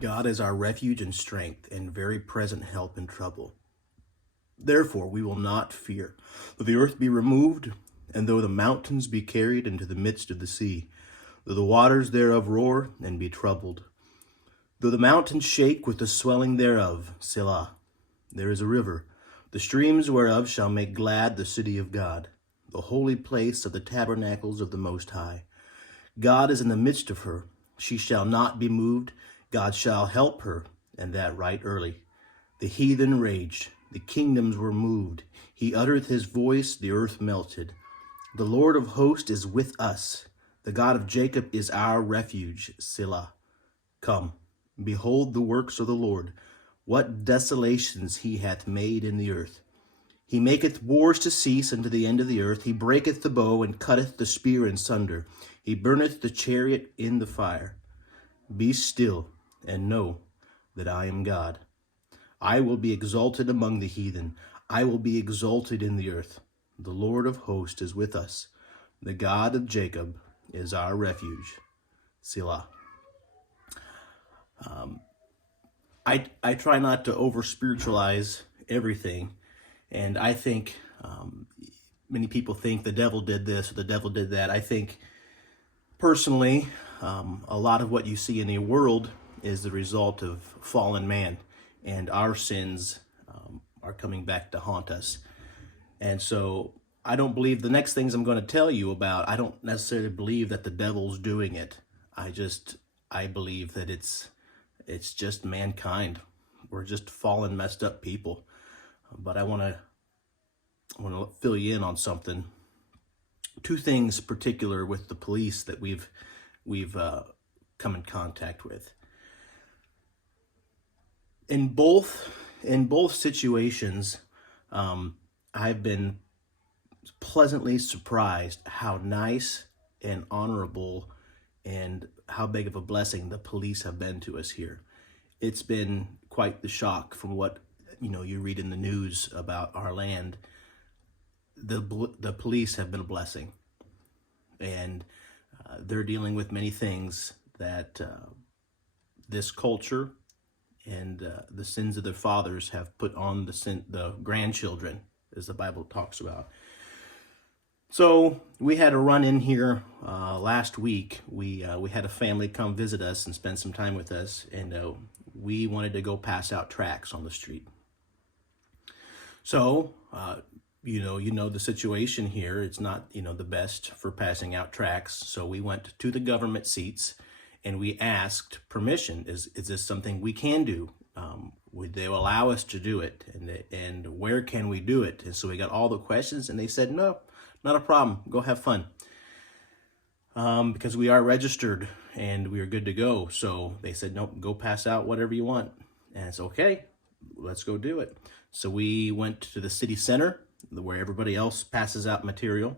God is our refuge and strength and very present help in trouble. Therefore we will not fear, though the earth be removed, and though the mountains be carried into the midst of the sea, though the waters thereof roar and be troubled, though the mountains shake with the swelling thereof. Selah. There is a river, the streams whereof shall make glad the city of God, the holy place of the tabernacles of the Most High. God is in the midst of her. She shall not be moved. God shall help her, and that right early. The heathen raged. The kingdoms were moved. He uttereth his voice. The earth melted. The Lord of hosts is with us. The God of Jacob is our refuge. Selah. Come, behold the works of the Lord. What desolations he hath made in the earth. He maketh wars to cease unto the end of the earth. He breaketh the bow and cutteth the spear in sunder. He burneth the chariot in the fire. Be still and know that I am God. I will be exalted among the heathen. I will be exalted in the earth. The Lord of hosts is with us. The God of Jacob is our refuge. Selah. I try not to over spiritualize everything, and I think many people think the devil did this or the devil did that. I think personally, a lot of what you see in the world is the result of fallen man, and our sins are coming back to haunt us. And so I don't believe the next things I'm going to tell you about, I don't necessarily believe that the devil's doing it. I believe that it's just mankind. We're just fallen, messed up people. But I want to fill you in on something. Two things particular with the police that we've come in contact with. In both situations, I've been pleasantly surprised how nice and honorable and how big of a blessing the police have been to us here. It's been quite the shock from what you read in the news about our land. The police have been a blessing, and they're dealing with many things that this culture and the sins of their fathers have put on the grandchildren, as the Bible talks about. So we had a run in here last week. We had a family come visit us and spend some time with us, and we wanted to go pass out tracts on the street. So you know the situation here. It's not the best for passing out tracts. So we went to the government seats and we asked permission. Is this something we can do? Would they allow us to do it? And where can we do it? And so we got all the questions, and they said, no, not a problem. Go have fun. Because we are registered and we are good to go. So they said, nope, go pass out whatever you want. And it's okay, let's go do it. So we went to the city center where everybody else passes out material.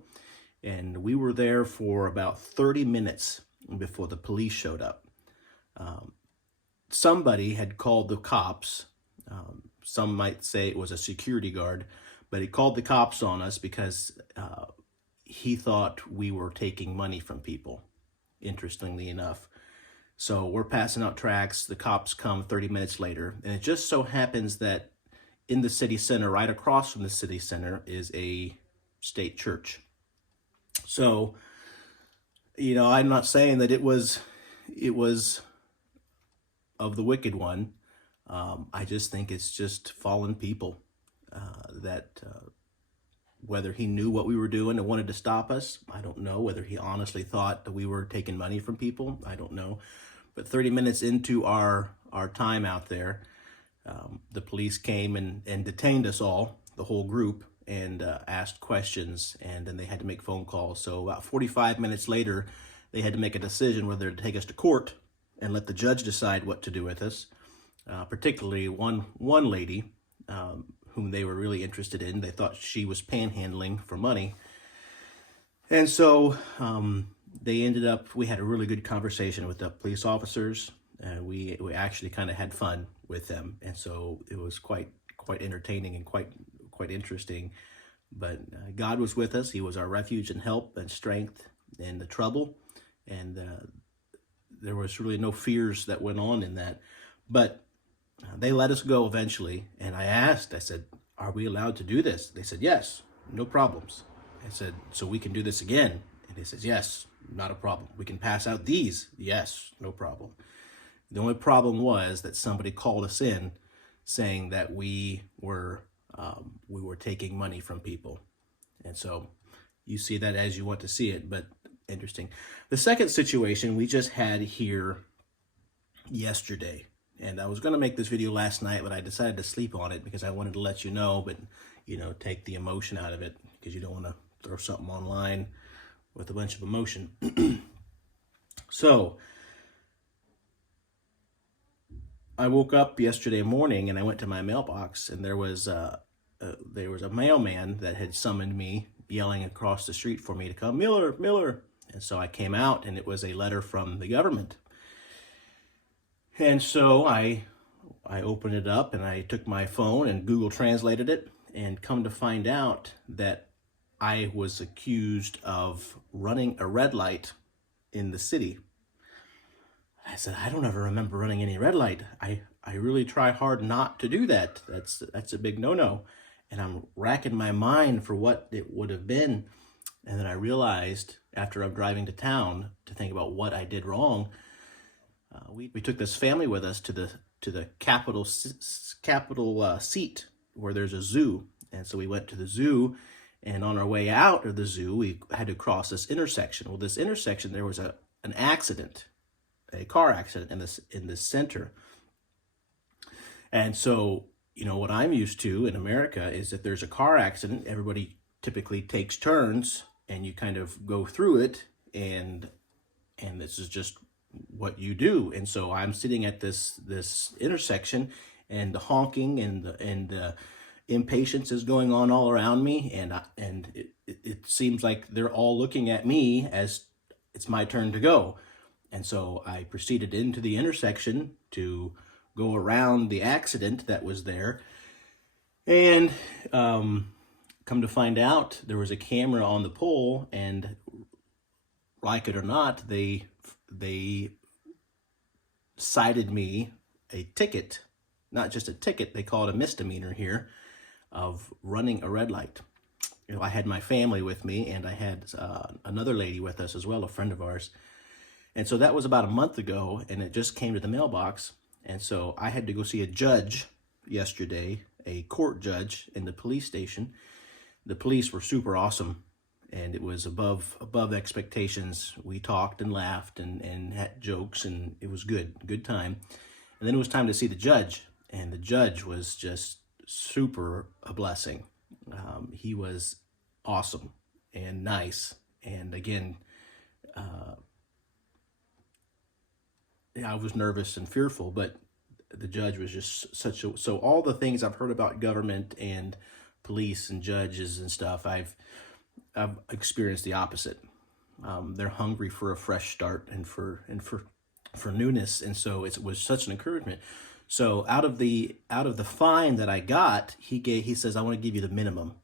And we were there for about 30 minutes before the police showed up. Somebody had called the cops. Some might say it was a security guard, but he called the cops on us because he thought we were taking money from people, interestingly enough. So we're passing out tracts. The cops come 30 minutes later, and it just so happens that in the city center, right across from the city center, is a state church. So, I'm not saying that it was of the wicked one. I just think it's just fallen people that whether he knew what we were doing and wanted to stop us, I don't know. Whether he honestly thought that we were taking money from people, I don't know. But 30 minutes into our time out there, the police came and detained us all, the whole group, and asked questions, and then they had to make phone calls. So about 45 minutes later, they had to make a decision whether to take us to court and let the judge decide what to do with us. Particularly one lady whom they were really interested in. They thought she was panhandling for money. And so we had a really good conversation with the police officers, and we actually kind of had fun with them. And so it was quite entertaining and quite interesting. But God was with us. He was our refuge and help and strength in the trouble. And there was really no fears that went on in that. But they let us go eventually. And I said, are we allowed to do this? They said, yes, no problems. I said, so we can do this again? And he says, yes, not a problem. We can pass out these? Yes, no problem. The only problem was that somebody called us in saying that we were taking money from people. And so you see that as you want to see it, but interesting. The second situation we just had here yesterday, and I was going to make this video last night, but I decided to sleep on it because I wanted to let you know, but take the emotion out of it, because you don't want to throw something online with a bunch of emotion. So I woke up yesterday morning and I went to my mailbox, and there was a mailman that had summoned me, yelling across the street for me to come, Miller, Miller. And so I came out, and it was a letter from the government. And so I opened it up, and I took my phone and Google translated it, and come to find out that I was accused of running a red light in the city. I said, I don't ever remember running any red light. I really try hard not to do that. That's a big no-no. And I'm racking my mind for what it would have been. And then I realized, after I'm driving to town to think about what I did wrong, we took this family with us to the capital seat where there's a zoo. And so we went to the zoo, and on our way out of the zoo, we had to cross this intersection. Well, this intersection, there was an accident, a car accident in the center. And so, what I'm used to in America is that there's a car accident, everybody typically takes turns, and you kind of go through it, and this is just what you do. And so I'm sitting at this intersection, and the honking and the impatience is going on all around me, and it seems like they're all looking at me as it's my turn to go. And so I proceeded into the intersection to go around the accident that was there. And come to find out, there was a camera on the pole, and like it or not, they cited me a ticket, not just a ticket, they call it a misdemeanor here, of running a red light. I had my family with me, and I had another lady with us as well, a friend of ours. And so that was about a month ago, and it just came to the mailbox. And so I had to go see a judge yesterday, a court judge in the police station. The police were super awesome, and it was above expectations. We talked and laughed and had jokes, and it was good time. And then it was time to see the judge, and the judge was just super a blessing. He was awesome and nice, and again, I was nervous and fearful, but the judge was just so all the things I've heard about government and police and judges and stuff, I've experienced the opposite. They're hungry for a fresh start and for newness, and so it was such an encouragement. So out of the fine that I got, he says, I want to give you the minimum,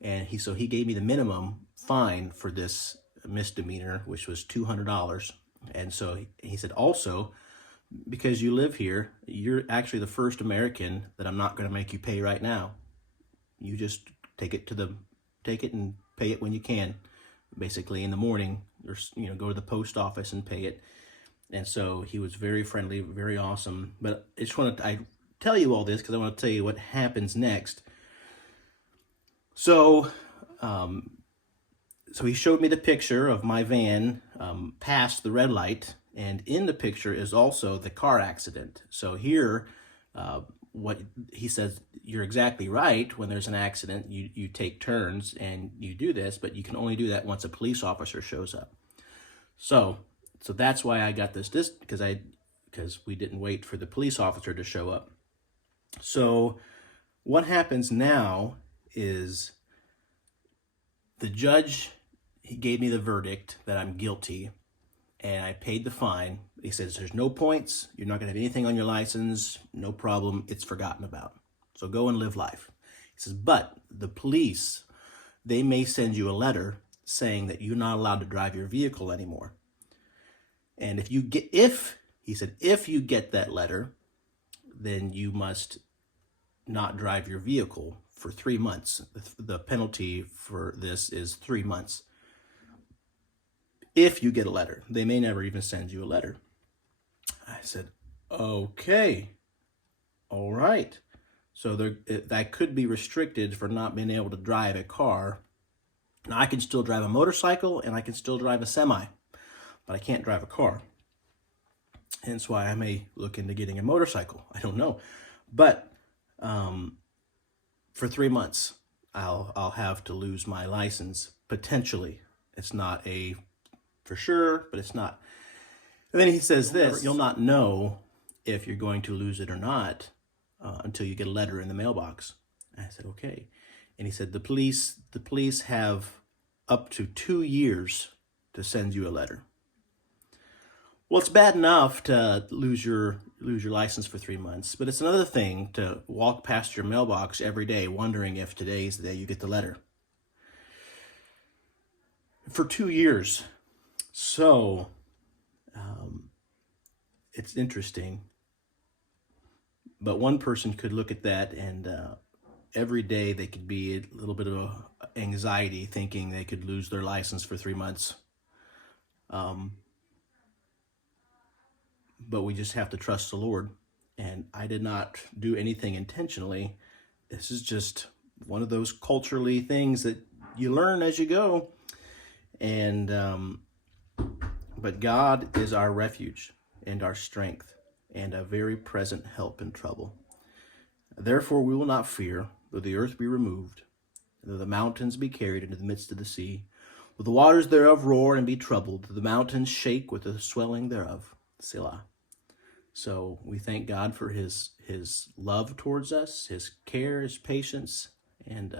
and he gave me the minimum fine for this misdemeanor, which was $200. And so he said, also, because you live here, you're actually the first American that I'm not going to make you pay right now. You just take it and pay it when you can, basically in the morning, or go to the post office and pay it. And so he was very friendly, very awesome. But I tell you all this because I want to tell you what happens next. So he showed me the picture of my van past the red light, and in the picture is also the car accident. So here, what he says, you're exactly right. When there's an accident, you take turns and you do this, but you can only do that once a police officer shows up. So that's why I got this because we didn't wait for the police officer to show up. So what happens now is the judge, he gave me the verdict that I'm guilty, and I paid the fine. He says, there's no points, you're not going to have anything on your license, no problem, it's forgotten about. So go and live life. He says, but the police, they may send you a letter saying that you're not allowed to drive your vehicle anymore. And if you get that letter, then you must not drive your vehicle for 3 months. The penalty for this is 3 months. If you get a letter, they may never even send you a letter. I said, okay, all right. So that could be restricted for not being able to drive a car. Now, I can still drive a motorcycle and I can still drive a semi, but I can't drive a car. Hence why I may look into getting a motorcycle. I don't know. But for 3 months, I'll have to lose my license, potentially. It's not a for sure, but it's not. And then he says this, you'll not know if you're going to lose it or not until you get a letter in the mailbox. And I said, okay. And he said, the police have up to 2 years to send you a letter. Well, it's bad enough to lose your license for 3 months, but it's another thing to walk past your mailbox every day wondering if today's the day you get the letter. For 2 years. So, it's interesting. But one person could look at that and every day they could be a little bit of anxiety thinking they could lose their license for 3 months. But we just have to trust the Lord. And I did not do anything intentionally. This is just one of those culturally things that you learn as you go. And but God is our refuge and our strength and a very present help in trouble. Therefore we will not fear, though the earth be removed, though the mountains be carried into the midst of the sea, though the waters thereof roar and be troubled, though the mountains shake with the swelling thereof. Selah. So we thank God for his love towards us, his care, his patience, and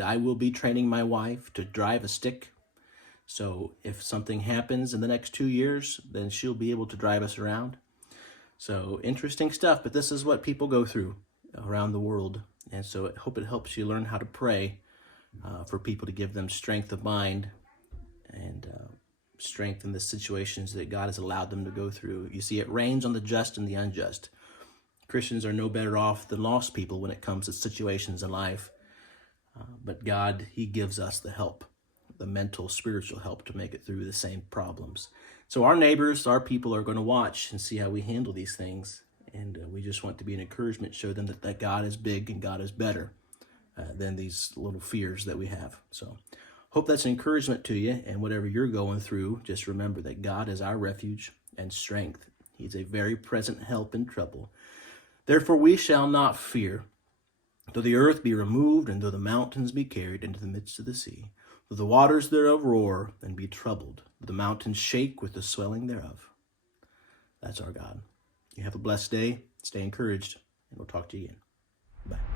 I will be training my wife to drive a stick. So if something happens in the next 2 years, then she'll be able to drive us around. So interesting stuff, but this is what people go through around the world. And so I hope it helps you learn how to pray for people to give them strength of mind and strength in the situations that God has allowed them to go through. You see, it rains on the just and the unjust. Christians are no better off than lost people when it comes to situations in life. But God, he gives us the help, the mental, spiritual help to make it through the same problems. So our neighbors, our people are going to watch and see how we handle these things. And we just want to be an encouragement, show them that God is big and God is better than these little fears that we have. So hope that's an encouragement to you. And whatever you're going through, just remember that God is our refuge and strength. He's a very present help in trouble. Therefore we shall not fear, though the earth be removed, and though the mountains be carried into the midst of the sea, though the waters thereof roar and be troubled, though the mountains shake with the swelling thereof. That's our God. You have a blessed day. Stay encouraged, and we'll talk to you again. Bye.